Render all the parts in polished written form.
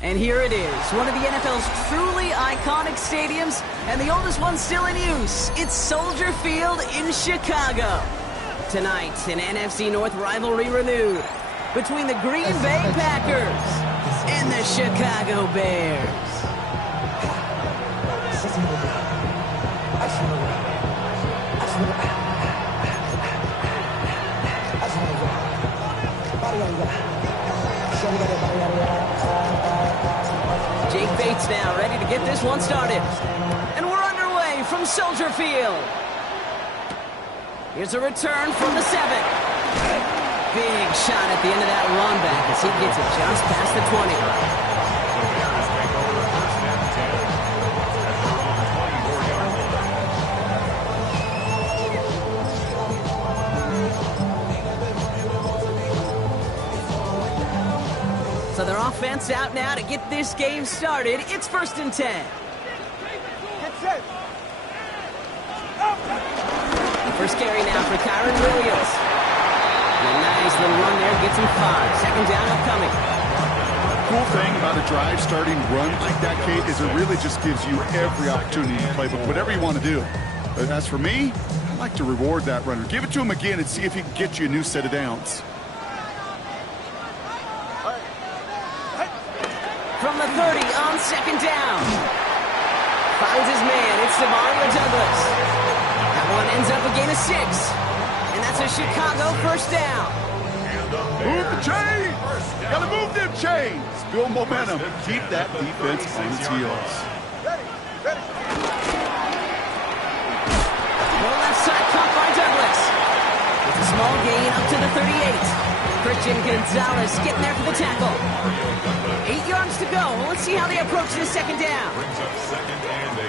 And here it is, one of the NFL's truly iconic stadiums, and the oldest one still in use. It's Soldier Field in Chicago. Tonight, an NFC North rivalry renewed between the Green Bay Packers and the Chicago Bears. Jake Bates now ready to get this one started. And we're underway from Soldier Field. Here's a return from the 7. Big shot at the end of that run back as he gets it just past the 20. So their offense out now to get this game started. It's 1st and 10. Get set. First carry now for Kyron Williams. And a nice little run there gets him 5. 2nd down upcoming. Cool thing about a drive starting run like that, Kate, is it really just gives you every opportunity to play with whatever you want to do. But as for me, I like to reward that runner. Give it to him again and see if he can get you a new set of downs. From the 30 on 2nd down. Finds his man. It's Devontae Douglas. That one ends up a gain of 6. And that's a Chicago 1st down. Move the chains! Gotta move them chains! Build momentum. Keep that defense on its heels. Well, left side caught by Douglas. It's a small gain up to the 38. Christian Gonzalez getting there for the tackle. 8 yards to go. Let's see how they approach this 2nd down. Brings up 2nd and 8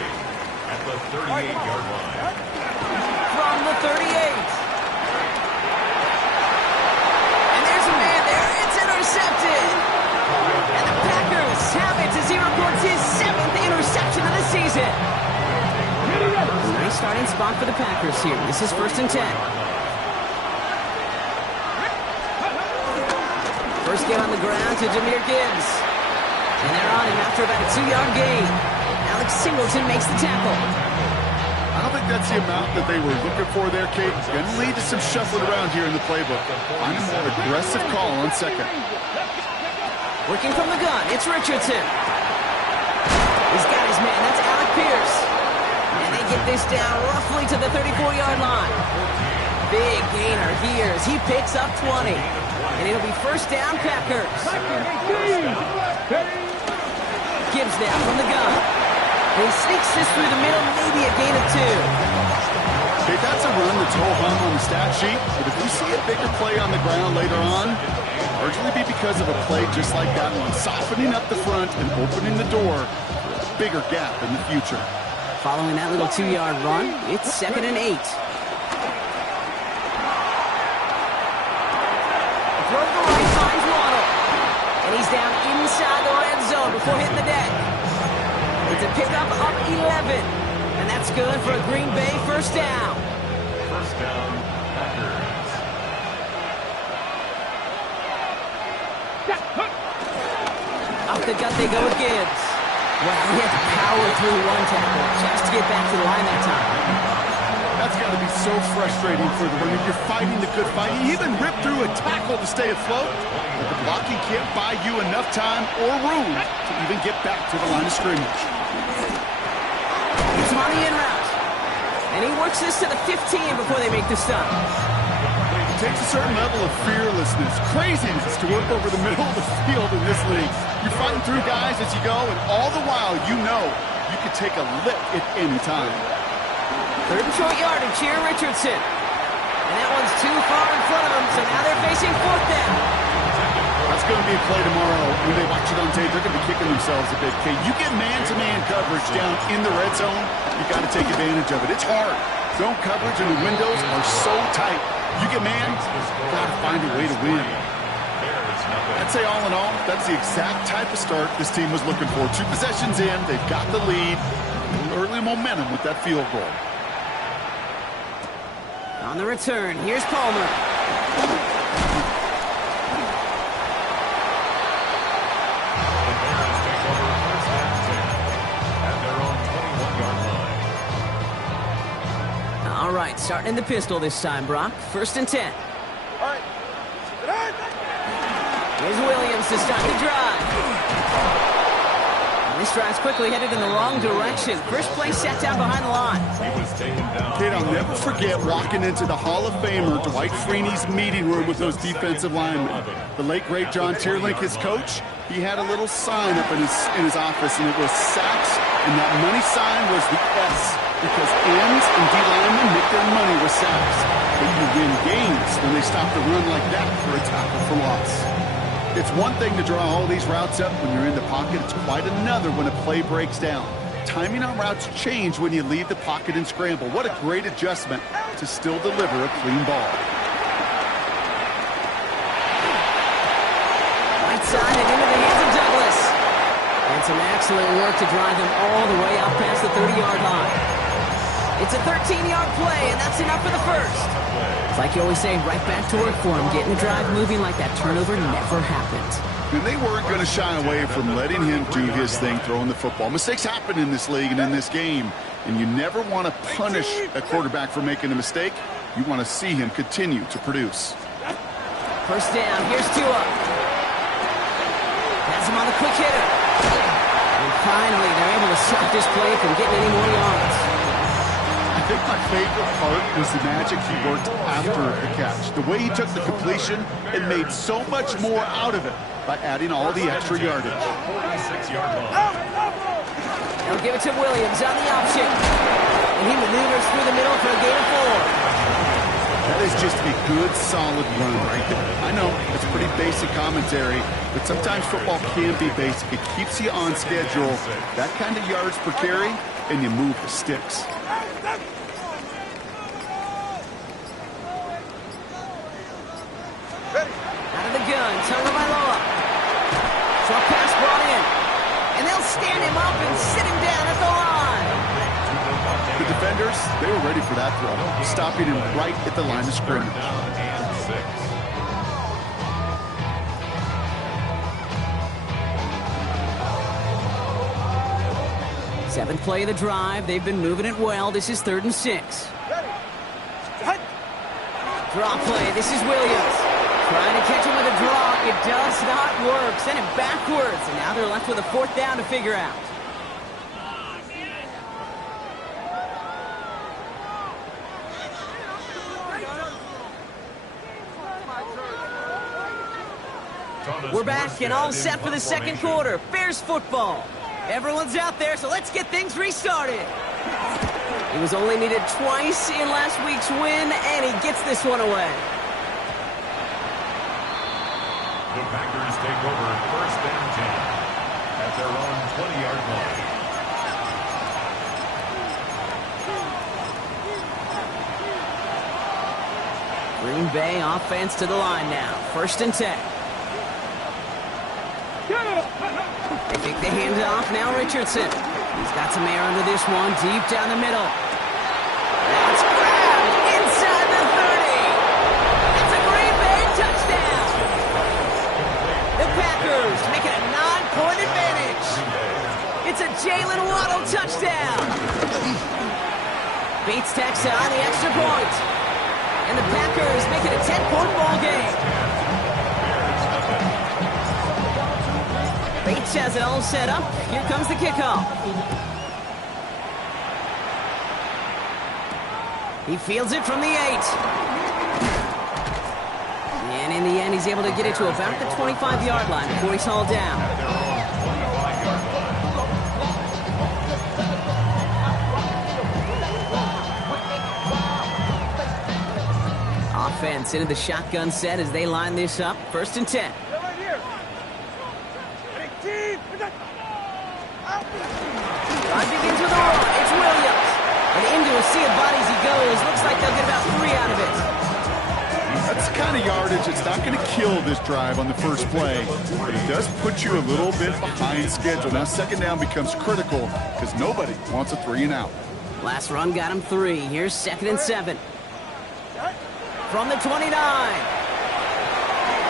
at the 38-yard line. From the 38. And there's a man there. It's intercepted. And the Packers have it as he records his 7th interception of the season. Nice starting spot for the Packers here. This is 1st and 10. First get on the ground to Jahmyr Gibbs. And they're on him after about a 2-yard gain. Alex Singleton makes the tackle. I don't think that's the amount that they were looking for there, Kate. It's going to lead to some shuffling around here in the playbook. Find a more aggressive call on 2nd. Working from the gun, it's Richardson. He's got his man, that's Alec Pierce. And they get this down roughly to the 34-yard line. Big gainer here as he picks up 20. And it'll be 1st down, Packers. Gibbs now from the gun. And he sneaks this through the middle, maybe a gain of 2. Okay, that's a run that's ho-hum on the stat sheet. But if you see a bigger play on the ground later on, largely be because of a play just like that one, softening up the front and opening the door for a bigger gap in the future. Following that little 2-yard run, it's 2nd and 8. Throw the right, finds Waddle. And he's down inside the red zone before hitting the deck. It's a pickup up 11. And that's good for a Green Bay 1st down. 1st down, Packers. Up the gut they go with Gibbs. Well, he had to power through one tackle just to get back to the line that time. That's got to be so frustrating for the runner. You're fighting the good fight. You even rip through a tackle to stay afloat, but the blocking can't buy you enough time or room to even get back to the line of scrimmage. He's on the in route. And he works this to the 15 before they make the stop. It takes a certain level of fearlessness, craziness to work over the middle of the field in this league. You're fighting through guys as you go, and all the while you know you could take a lick at any time. 3rd and short yardage here, Richardson. And that one's too far in front of them, so now they're facing 4th down. That's going to be a play tomorrow. When they watch it on tape, they're going to be kicking themselves a bit. Okay, you get man-to-man coverage down in the red zone, you got to take advantage of it. It's hard. Zone coverage and the windows are so tight. You get man, you got to find a way to win. I'd say all in all, that's the exact type of start this team was looking for. 2 possessions in, they've got the lead. A little early momentum with that field goal. On the return, here's Palmer. starting in the pistol this time, Brock. 1st and 10. All right. Here's Williams to start the drive. This drive's quickly headed in the wrong direction. First play set down behind the line. He was taken down. Kid, I'll never forget walking into the Hall of Famer Dwight Freeney's meeting room with those defensive linemen. The late, great John Tierlink, his coach, he had a little sign up in his office, and it was sacks, and that money sign was the S, because ends and D linemen make their money with sacks. But you win games when they stop the run like that for a tackle for loss. It's one thing to draw all these routes up when you're in the pocket. It's quite another when a play breaks down. Timing on routes change when you leave the pocket and scramble. What a great adjustment to still deliver a clean ball. Right side and into the hands of Douglas. And some excellent work to drive them all the way out past the 30-yard line. It's a 13-yard play, and that's enough for the first. It's like you always say, right back to work for him, getting the drive moving like that turnover never happened. And they weren't going to shy away from letting him do his thing, throwing the football. Mistakes happen in this league and in this game, and you never want to punish a quarterback for making a mistake. You want to see him continue to produce. 1st down, here's Tua. Has him on the quick hitter. And finally, they're able to stop this play from getting any more yards. I think my favorite part was the magic he worked after the catch. The way he took the completion and made so much more out of it by adding all the extra yardage. 46-yard line. They'll give it to Williams on the option. And he maneuvers through the middle for a gain of 4. That is just a good, solid run right there. I know, it's pretty basic commentary, but sometimes football can be basic. It keeps you on schedule. That kind of yards per carry, and you move the sticks. Out of the gun, Tagovailoa. Short pass brought in. And they'll stand him up and sit him down at the line. The defenders, they were ready for that throw, stopping him right at the line of scrimmage. And 6. 7th play of the drive. They've been moving it well. This is 3rd and 6. Draw play. This is Williams. Trying to catch him with a draw. It does not work. Send him backwards. And now they're left with a 4th down to figure out. We're back and all set for the 2nd quarter. Bears football. Everyone's out there, so let's get things restarted. He was only needed twice in last week's win, and he gets this one away. The Packers take over 1st and 10 at their own 20-yard line. Green Bay offense to the line now. 1st and 10. They take the hand off. Now Richardson. He's got some air under this one. Deep down the middle. That's grabbed inside the 30. It's a Green Bay touchdown. The Packers make it a 9-point advantage. It's a Jalen Waddle touchdown. Beats Texas on the extra point. And the Packers make it a 10-point ball game. Bates has it all set up. Here comes the kickoff. He fields it from the 8. And in the end, he's able to get it to about the 25-yard line before he's hauled down. Offense into the shotgun set as they line this up. 1st and 10. Drive begins with a run. It's Williams. And into a sea of bodies he goes. Looks like they'll get about 3 out of it. That's the kind of yardage that's not going to kill this drive on the first play, but it does put you a little bit behind schedule. Now 2nd down becomes critical because nobody wants a 3 and out. Last run got him 3. Here's 2nd and 7. From the 29.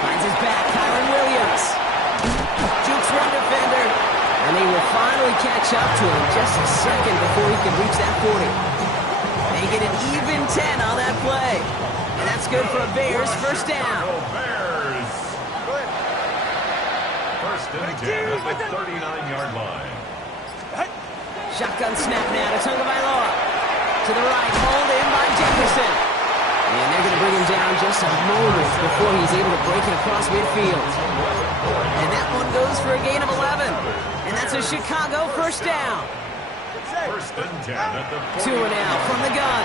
Finds his back, Kyron Williams. Jukes one defender. And they will finally catch up to him just a second before he can reach that 40. Make it an even 10 on that play. And that's good for a Bears first down. Bears. First and 10 at the 39-yard line. Shotgun snap now to Tagovailoa. To the right, hauled in by Jefferson. And they're going to bring him down just a moment before he's able to break it across midfield. And that one goes for a gain of 11. And that's a Chicago first down. First and 10 at the 2 and out from the gun.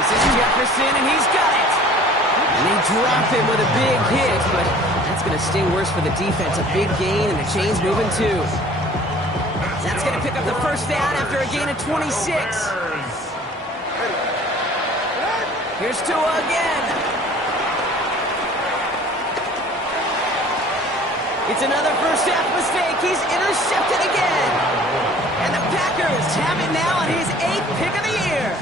This is Jefferson, and he's got it. And they drop him with a big hit, but that's going to sting worse for the defense. A big gain, and the chain's moving too. That's going to pick up the first down after a gain of 26. Here's Tua again. It's another first half mistake. He's intercepted again. And the Packers have it now on his 8th pick of the year.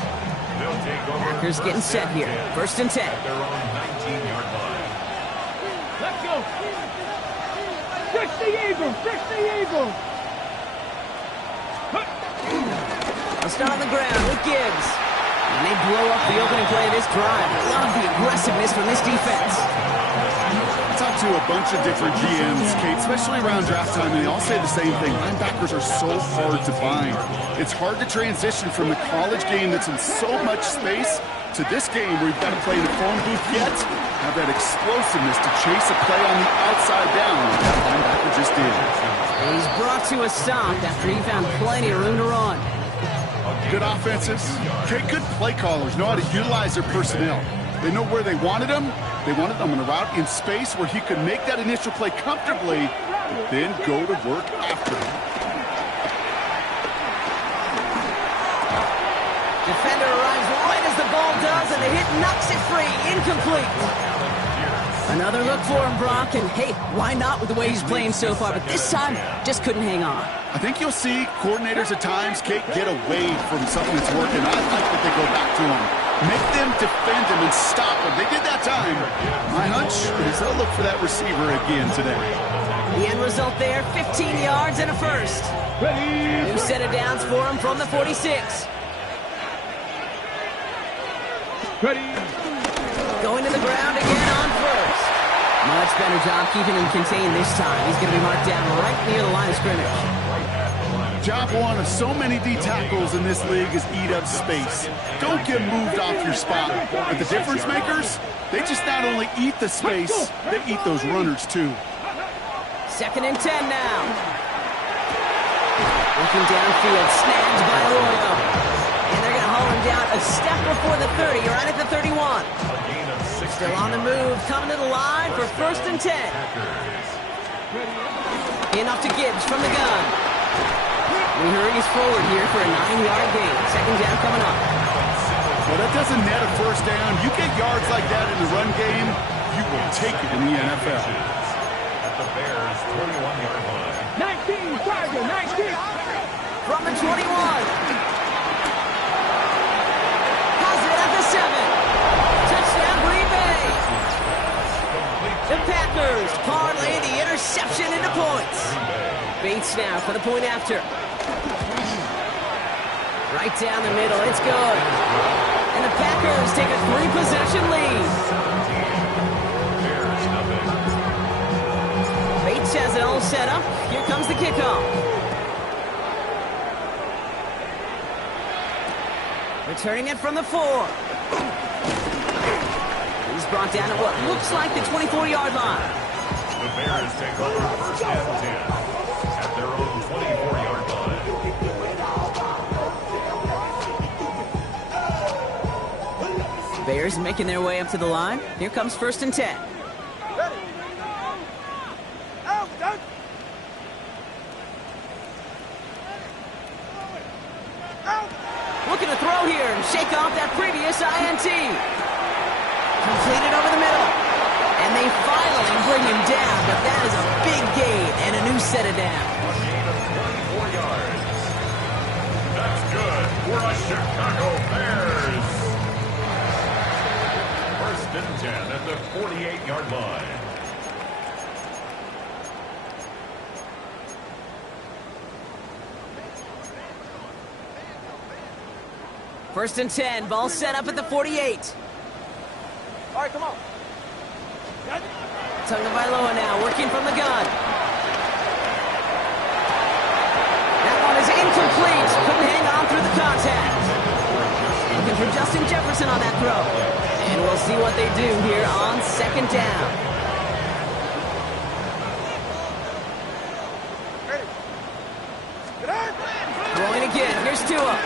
Packers getting set here. First and 10. Their own 19-yard line. Let's go. Fix the eagle. Fix the eagle. I'll start on the ground with Gibbs. And they blow up the opening play of this drive. Love the aggressiveness from this defense. I talked to a bunch of different GMs, Kate, especially around draft time, and they all say the same thing. Linebackers are so hard to find. It's hard to transition from the college game that's in so much space to this game where you've got to play in the phone booth yet have that explosiveness to chase a play on the outside down like that linebacker just did. And he's brought to a stop after he found plenty of room to run. Good offenses. Okay, good play callers know how to utilize their personnel. They know where they wanted them. They wanted them on a route in space where he could make that initial play comfortably, then go to work after it. Defender arrives right as the ball does, and the hit knocks it free. Incomplete. Another look for him, Brock, and hey, why not with the way he's playing so far? But this time, just couldn't hang on. I think you'll see coordinators at times, Kate, get away from something that's working. I like that they go back to him. Make them defend him and stop him. They did that time. My hunch is they'll look for that receiver again today. The end result there, 15 yards and a first. New set of downs for him from the 46. Going to the ground again on first. Much better job keeping him contained this time. He's going to be marked down right near the line of scrimmage. Job one of so many D tackles in this league is eat up space. Don't get moved off your spot. But the difference makers, they just not only eat the space, they eat those runners too. Second and 10 now. Looking downfield, snagged by Arroyo. And they're going to haul him down a step before the 30, right at the 31. Still on the move, coming to the line for first and 10. In off to Gibbs from the gun. He hurries forward here for a 9-yard gain. Second down coming up. Well, that doesn't net a first down. You get yards like that in the run game, you will take it in the NFL. At the Bears' 21-yard line. 19, Tiger, 19. From the 21. Has it at the 7. Touchdown, Green Bay. The Packers parlay the interception into points. Bates now for the point after. Right down the middle, it's good. And the Packers take a 3-possession lead. Bates has it all set up. Here comes the kickoff. Returning it from the 4. He's brought down at what looks like the 24-yard line. The Bears take over first and 10 at their own 24-yard line. Bears making their way up to the line. Here comes first and 10. Looking to throw here and shake off that previous INT. Completed over the middle. And they finally bring him down, but that is a big gain and a new set of downs. A gain of 24 yards. That's good for a Chicago Bears. First and 10 at the 48-yard line. First and 10, ball set up at the 48. All right, come on. Tagovailoa now working from the gun. That one is incomplete. Couldn't hang on through the contact. Looking for Justin Jefferson on that throw. And we'll see what they do here on second down. Throwing again. Here's Tua.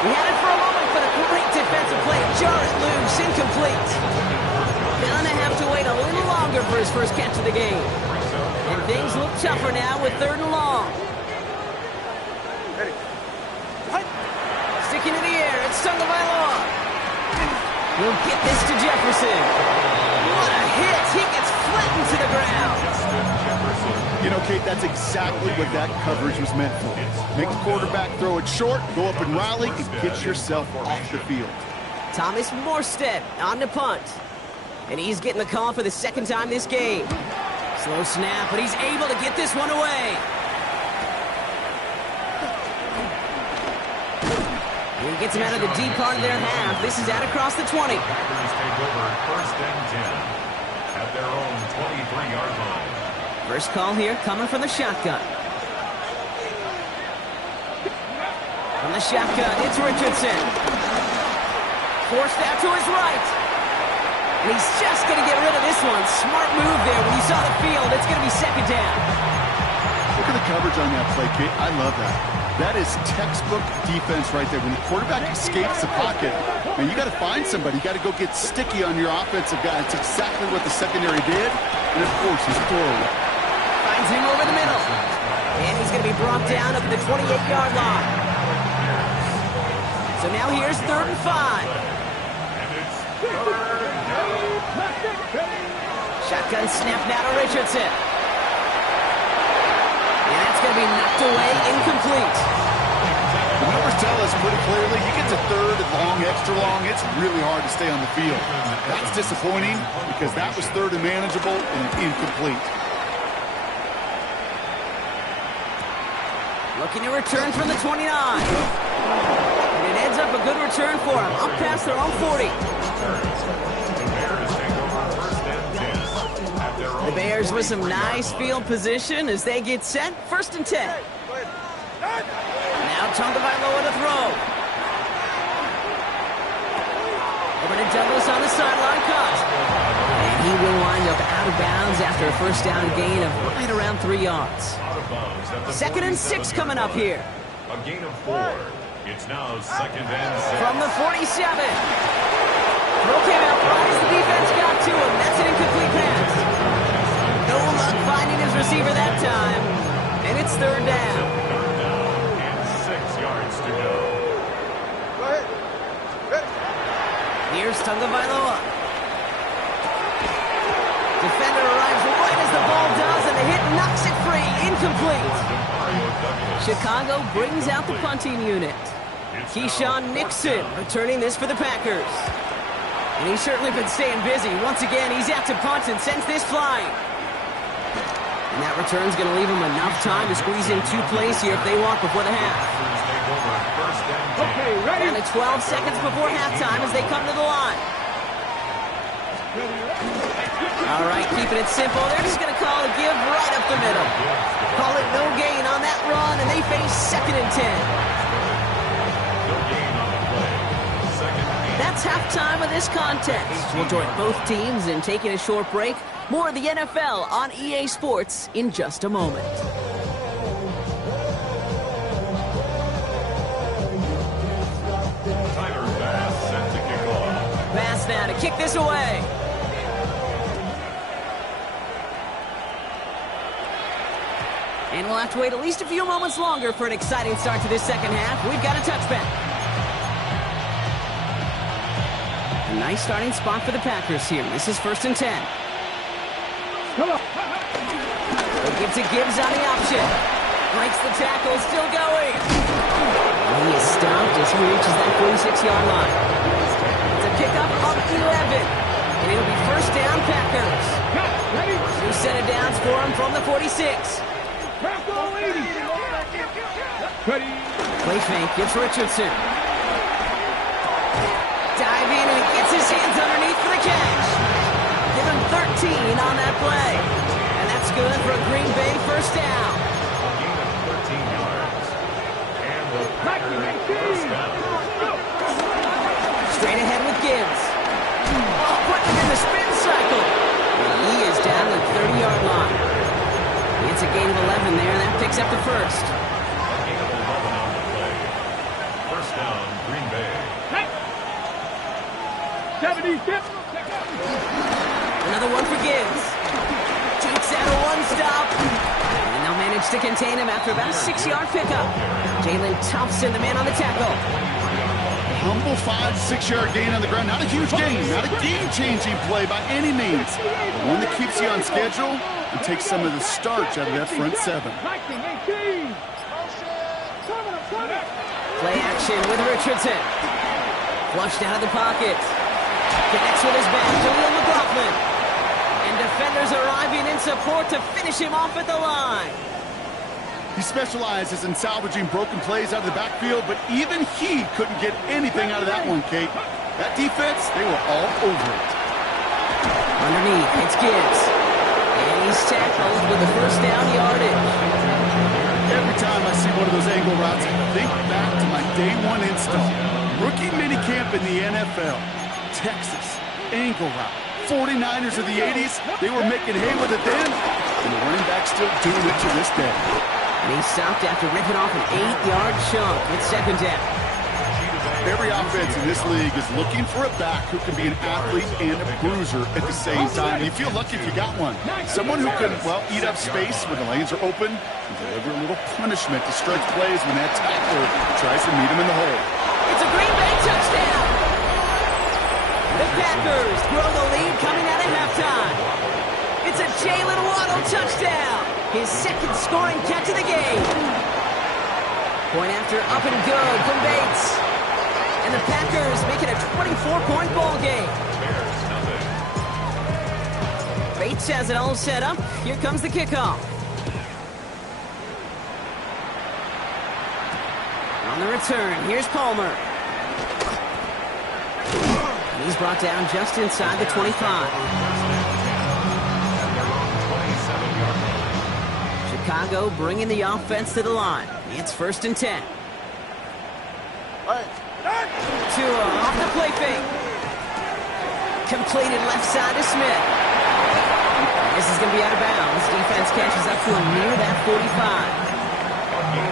He had it for a moment, but a great defensive play. Jar it loose. Incomplete. Gonna have to wait a little longer for his first catch of the game. And things look tougher now with third and long. Sticking in the air, it's Tagovailoa. He'll get this to Jefferson. What a hit! He gets flattened to the ground. You know, Kate, that's exactly what that coverage was meant for. Make the quarterback throw it short, go up and rally, and get yourself off the field. Thomas Morstead on the punt. And he's getting the call for the second time this game. Slow snap, but he's able to get this one away. He gets him out of the deep part of their half. This is out across the 20. Packers take over first and 10 at their own 23-yard line. First call here coming from the shotgun. From the shotgun, it's Richardson. Forced out to his right. And he's just going to get rid of this one. Smart move there. When you saw the field, it's going to be second down. Look at the coverage on that play, Kate. I love that. That is textbook defense right there. When the quarterback escapes the pocket, man, you got to find somebody. You got to go get sticky on your offensive guy. It's exactly what the secondary did. And, of course, he's throwing. Finds him over the middle. And he's going to be brought down up at the 28-yard line. So now here's third and 5. Shotgun snap now to Richardson. And that's going to be knocked away, incomplete. The numbers tell us pretty clearly, you get to third and long, extra long, it's really hard to stay on the field. That's disappointing because that was third and manageable and incomplete. Looking to return from the 29. And it ends up a good return for him, up past their own 40. The Bears with some nice field position as they get set. First and 10. Now Tagovailoa to throw. Over to Douglas on the sideline cut. And he will wind up out of bounds after a first down gain of right around 3 yards. Second and 6 coming up here. A gain of 4. It's now second and 6. From the 47. Throw came out right as the defense got to him. That's an incomplete pass. No luck finding his receiver that time. And it's third down. And 6 yards to go. Here's Tagovailoa. Defender arrives right as the ball does, and the hit knocks it free. Incomplete. Chicago brings out the punting unit. Keyshawn Nixon returning this for the Packers. And he's certainly been staying busy. Once again, he's out to punt and sends this flying. And that return's going to leave him enough time to squeeze in 2 plays here if they want before the half. Okay, ready? Down to 12 seconds before halftime as they come to the line. All right, keeping it simple. They're just going to call a give right up the middle. Call it no gain on that run, and they face second and 10. That's halftime of this contest. We'll join both teams in taking a short break. More of the NFL on EA Sports in just a moment. Tyler Bass set to kick off. Pass now to kick this away. And we'll have to wait at least a few moments longer for an exciting start to this second half. We've got a touchback. A nice starting spot for the Packers here. This is first and 10. Come on. He gives it Gibbs on the option. Breaks the tackle, still going. And he is stopped as he reaches that 46-yard line. It's a kickoff of 11. And it'll be first down, Packers. Ready? 2 set of downs for him from the 46. Go 80. Ready. Play fake, gets Richardson. Diving, and he gets his hands underneath for the catch. Give him 13 on that play. And that's good for a Green Bay first down. Gain of 13 yards. And the Packers first down. Straight ahead with Gibbs. Oh, putting him in the spin cycle. And he is down at the 30-yard line. It's a gain of 11 there, and that picks up the first. A gain of 11 on the play. First down, Green Bay. 70, tip. Another one for Gibbs. Takes out a one-stop. And they'll manage to contain him after about a 6-yard pickup. Jalen Thompson, the man on the tackle. Humble 5-6-yard gain on the ground. Not a huge gain, not a game-changing play by any means. But one that keeps you on schedule and takes some of the starch out of that front seven. 19, 18. Play action with Richardson. Flushed out of the pocket. Connects with his back to Will McLaughlin. And defenders arriving in support to finish him off at the line. He specializes in salvaging broken plays out of the backfield, but even he couldn't get anything out of that one, Kate. That defense, they were all over it. Underneath, it's Gibbs. And he's tackled with the first down yardage. Every time I see one of those angle routes, I think back to my day one install. Rookie minicamp in the NFL. Texas, angle route. 49ers of the 80s, they were making hay with it then, and the running back's still doing it to this day. And he stopped after ripping off an 8-yard chunk. It's second down. Every offense in this league is looking for a back who can be an athlete and a bruiser at the same time. You feel lucky if you got one. Someone who can, well, eat up space when the lanes are open and deliver a little punishment to stretch plays when that tackler tries to meet him in the hole. It's a Green Bay touchdown. The Packers grow the lead coming out of halftime. It's a Jalen Waddle touchdown. His second scoring catch of the game. Point after up and good from Bates. And the Packers make it a 24-point ball game. Bates has it all set up. Here comes the kickoff. On the return, here's Palmer. And he's brought down just inside the 25. Chicago bringing the offense to the line. It's 1st and 10. Tua off the play fake. Completed left side to Smith. This is going to be out of bounds. Defense catches up to him near that 45.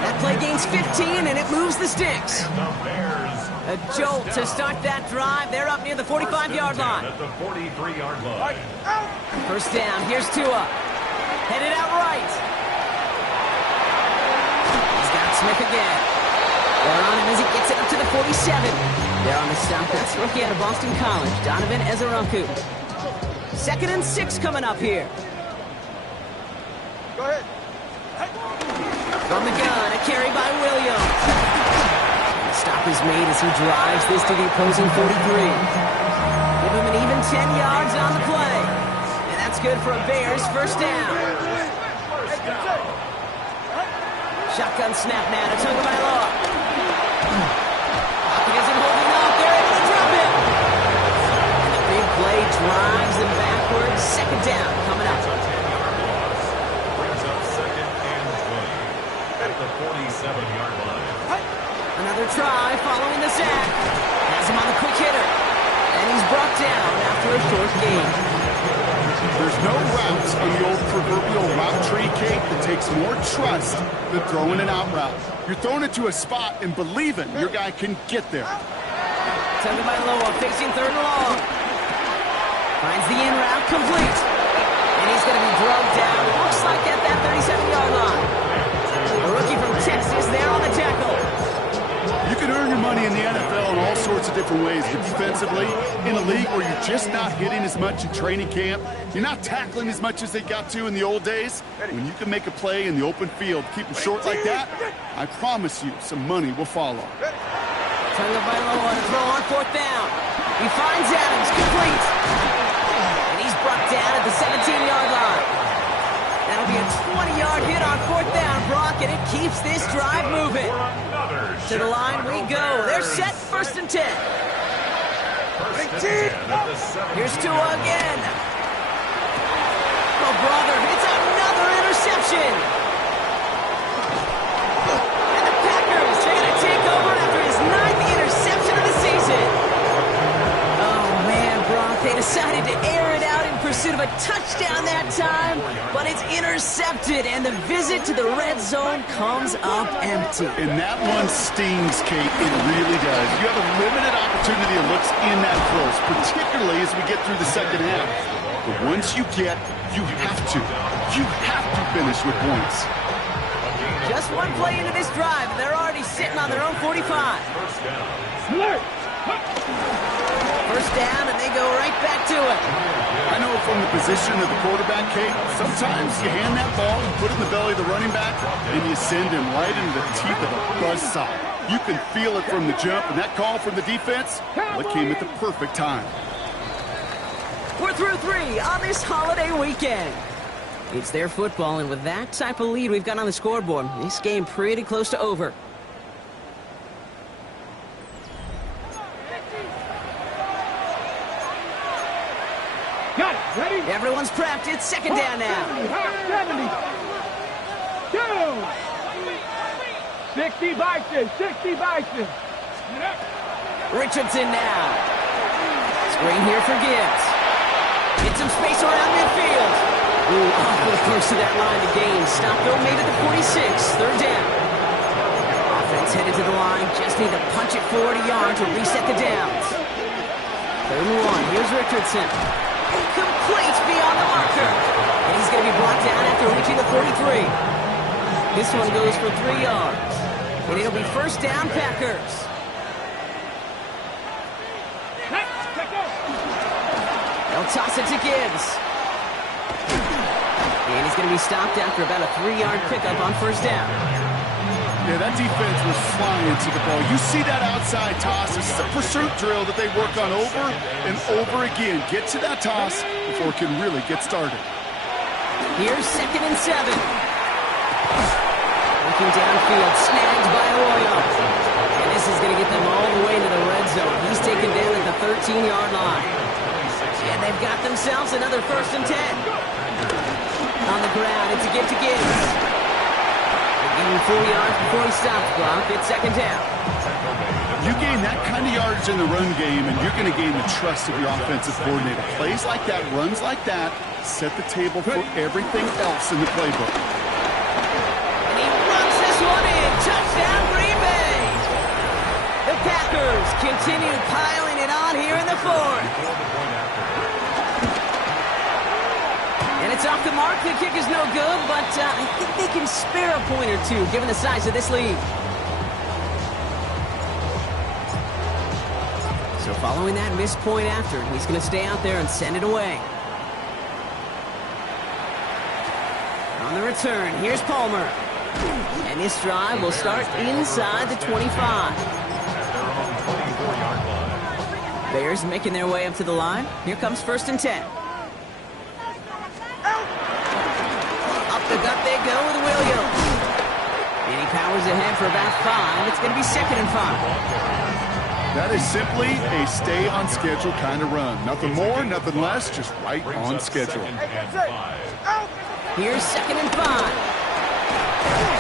That play gains 15, and it moves the sticks. A jolt to start that drive. They're up near the 45-yard line. At the 43-yard line. First down. Here's Tua. Headed out right. He's got Smith again. They're on him as he gets it up to the 47. They're on the stop. That's rookie out of Boston College, Donovan Ezeraku. 2nd and 6 coming up here. Go ahead. From the gun, a carry by Williams. And the stop is made as he drives this to the opposing 43. Give him an even 10 yards on the play. And that's good for a Bears first down. Shotgun snap now to Tagovailoa. Pocket isn't holding up. They're able to drop him. And the big play drives them backwards. Second down coming up. Brings up 2nd and 20 at the 47-yard line. Another try following the sack. Has him on the quick hitter. And he's brought down after a short gain. There's no routes on the old proverbial route tree, Kate, that takes more trust than throwing an out route. You're throwing it to a spot and believing your guy can get there. Tagovailoa facing 3rd and long. Finds the in route complete. And he's going to be drugged down. Looks like at that 37-yard line. The rookie from Texas there on the tackle. You can earn your money in the NFL in all sorts of different ways, but defensively, in a league where you're just not hitting as much in training camp, you're not tackling as much as they got to in the old days, when you can make a play in the open field, keep them short like that, I promise you some money will follow. Tagovailoa to throw on 4th down. He finds Adams, complete. And he's brought down at the 17-yard line. That'll be a 20-yard hit on 4th down, Brock, and it keeps this drive moving. to the line we go. They're set, 1st and 10. Here's Tua again. Oh, brother, it's another interception. And the Packers, they're going to take over after his 9th interception of the season. Oh, man, Brock, they decided to air it out in pursuit of a touchdown that time, but it's intercepted, and the visit to the red zone comes up empty. And that one stings, Kate. It really does. You have a limited opportunity of looks in that close, particularly as we get through the second half. But once you get, you have to finish with points. Just one play into this drive, and they're already sitting on their own 45. First down, and they go right back to it. I know from the position of the quarterback, Kate, sometimes you hand that ball, you put it in the belly of the running back, and you send him right into the teeth of a buzzsaw. You can feel it from the jump, and that call from the defense, well, it came at the perfect time. We're through 3 on this holiday weekend. It's their football, and with that type of lead we've got on the scoreboard, this game pretty close to over. Got it. Ready? Everyone's prepped. It's 2nd down now. 70. 60 Bison. 60 Bison. Richardson now. Screen here for Gibbs. Get some space around midfield. Ooh, awfully close to that line to gain. Stop go made at the 46. 3rd down. Offense headed to the line. Just need to punch it forward a yard to reset the downs. 3rd and 1. Here's Richardson. Complete beyond the marker. And he's going to be brought down after reaching the 43. This one goes for 3 yards. And it'll be 1st down, Packers. They'll toss it to Gibbs. And he's going to be stopped after about a 3-yard pickup on 1st down. Yeah, that defense was flying to the ball. You see that outside toss. This is a pursuit drill that they work on over and over again. Get to that toss before it can really get started. Here's 2nd and 7. Looking downfield, snagged by Arroyo. And this is going to get them all the way to the red zone. He's taken down at the 13-yard line. And they've got themselves another 1st and 10. On the ground, it's a give to Gibbs. 4 yards before he stops, Brock. It's 2nd down. You gain that kind of yardage in the run game, and you're going to gain the trust of your offensive coordinator. Plays like that, runs like that, set the table for everything else in the playbook. And he runs this one in. Touchdown, Green Bay. The Packers continue piling it on here in the 4th. And it's off the mark. The kick is no good, but I think they can spare a point or two, given the size of this lead. So following that missed point after, he's going to stay out there and send it away. On the return, here's Palmer. And this drive will start inside the 25. Bears making their way up to the line. Here comes 1st and 10. The gut they go with Williams. And he powers ahead for about 5. It's going to be 2nd and 5. That is simply a stay-on-schedule kind of run. Nothing more, nothing less, just right on schedule. Here's 2nd and 5.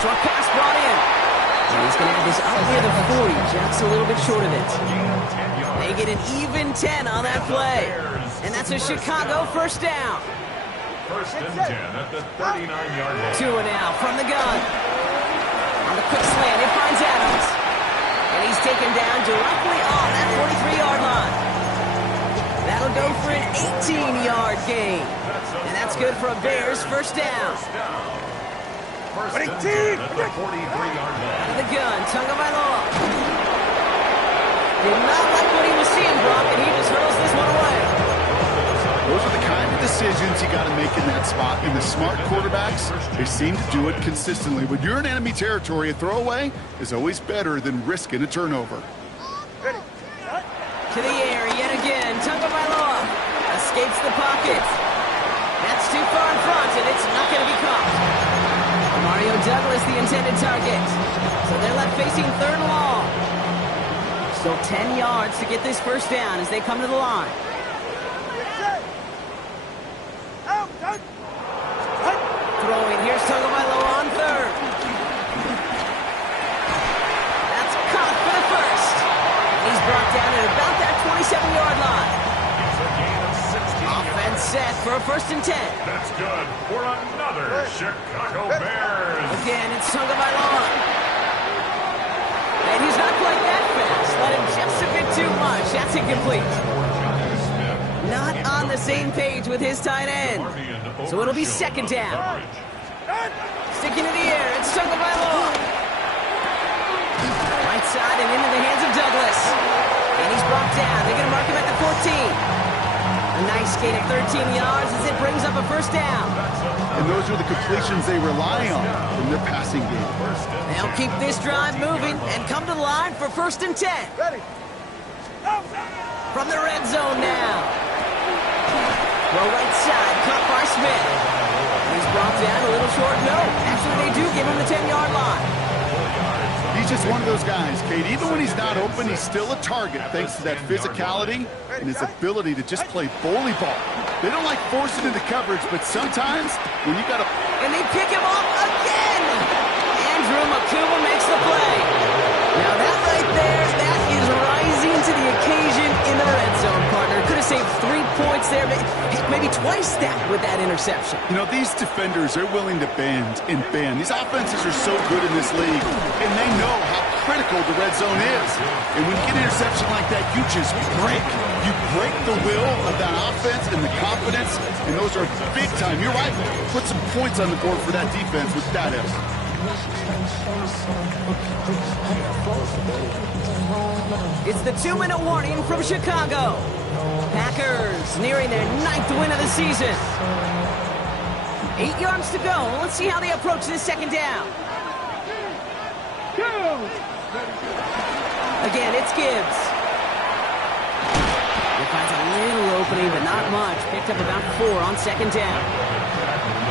Short pass brought in. And he's going to have this up near the 40, just a little bit short of it. They get an even 10 on that play. And that's a Chicago 1st down. 1st and 10 at the 39-yard line. Tua now from the gun. On the quick slant, it finds Adams. And he's taken down directly on that 43-yard line. That'll go for an 18-yard gain. And that's good for a Bears 1st down. 1st and 10 at the 43-yard line. Out of the gun, Tagovailoa. Did not like what he was seeing, Brock, and he just hurls this one away. Those are the kind of decisions you got to make in that spot. And the smart quarterbacks, they seem to do it consistently. When you're in enemy territory, a throwaway is always better than risking a turnover. Ready. To the air yet again. Tagovailoa escapes the pocket. That's too far in front, and it's not going to be caught. Mario Douglas the intended target. So they're left facing third and long. Still 10 yards to get this first down as they come to the line. Throwing, here's Tagovailoa on third. That's caught for the first. He's brought down at about that 27-yard line. Offense set for a 1st and 10. That's good for another Chicago Bears. Again, it's Tagovailoa. And he's not quite that fast. Let him just a bit too much. That's incomplete. Not on the same page with his tight end. So it'll be 2nd down. Sticking to the air, it's Tagovailoa. Right side and into the hands of Douglas. And he's brought down. They're going to mark him at the 14. A nice gain of 13 yards as it brings up a 1st down. And those are the completions they rely on in their passing game. They'll keep this drive moving and come to the line for 1st and 10. Ready. From the red zone now. Throw right side, caught by Smith. And he's brought down a little short. No, actually they do give him the 10-yard line. He's just one of those guys, Kate. Even when he's not open, he's still a target thanks to that physicality and his ability to just play bully ball. They don't like forcing into coverage, but sometimes when you got to... And they pick him off again! Andrew Makuba makes the play. Now that right there, that is rising to the occasion in the red zone, partner. Could have saved 3 points there, maybe twice that with that interception. You know, these defenders are willing to bend and bend. These offenses are so good in this league, and they know how critical the red zone is. And when you get an interception like that, you just break. You break the will of that offense and the confidence, and those are big time. You're right. Put some points on the board for that defense with that effort. It's the 2-minute warning from Chicago. Packers nearing their 9th win of the season. 8 yards to go. Let's see how they approach this 2nd down. Again, it's Gibbs. He finds a little opening, but not much. Picked up about 4 on 2nd down.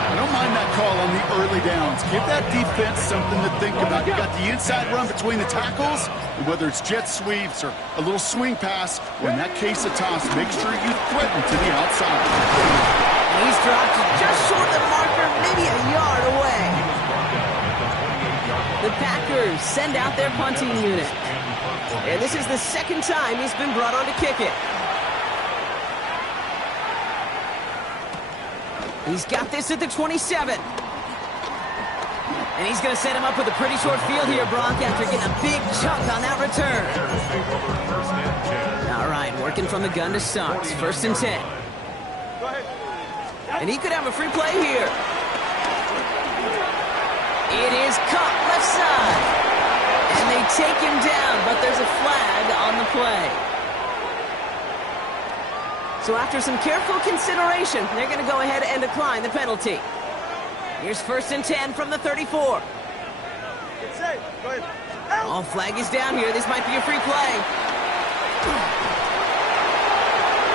I don't mind that call on the early downs. Give that defense something to think about. You got the inside run between the tackles, and whether it's jet sweeps or a little swing pass, or in that case a toss, make sure you threaten to the outside. And he's dropped just short of the marker, maybe a yard away. The Packers send out their punting unit. And this is the 2nd time he's been brought on to kick it. He's got this at the 27. And he's going to set him up with a pretty short field here, Brock, after getting a big chunk on that return. All right, working from the gun to start. 1st and 10. And he could have a free play here. It is caught left side. And they take him down, but there's a flag on the play. So after some careful consideration, they're going to go ahead and decline the penalty. Here's 1st and 10 from the 34. All flag is down here. This might be a free play.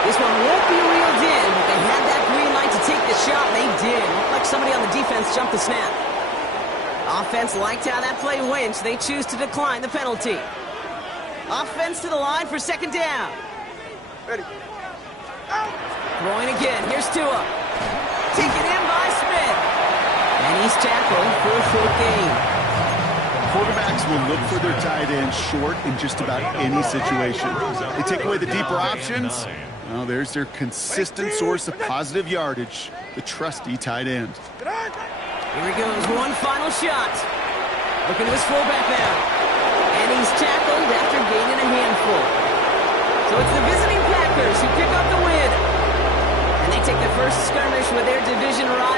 This one won't be reeled in, but they had that green light to take the shot. They did. Looked like somebody on the defense jumped the snap. Offense liked how that play went, so they choose to decline the penalty. Offense to the line for 2nd down. Ready. Throwing again. Here's Tua. Taken in by Smith. And he's tackled for a short gain. Quarterbacks will look for their tight end short in just about any situation. They take away the deeper options. Well, there's their consistent source of positive yardage, the trusty tight end. Here he goes. One final shot. Looking to his fullback now. And he's tackled after gaining a handful. So it's the visiting Packers who pick up the win. And they take the first skirmish with their division rival.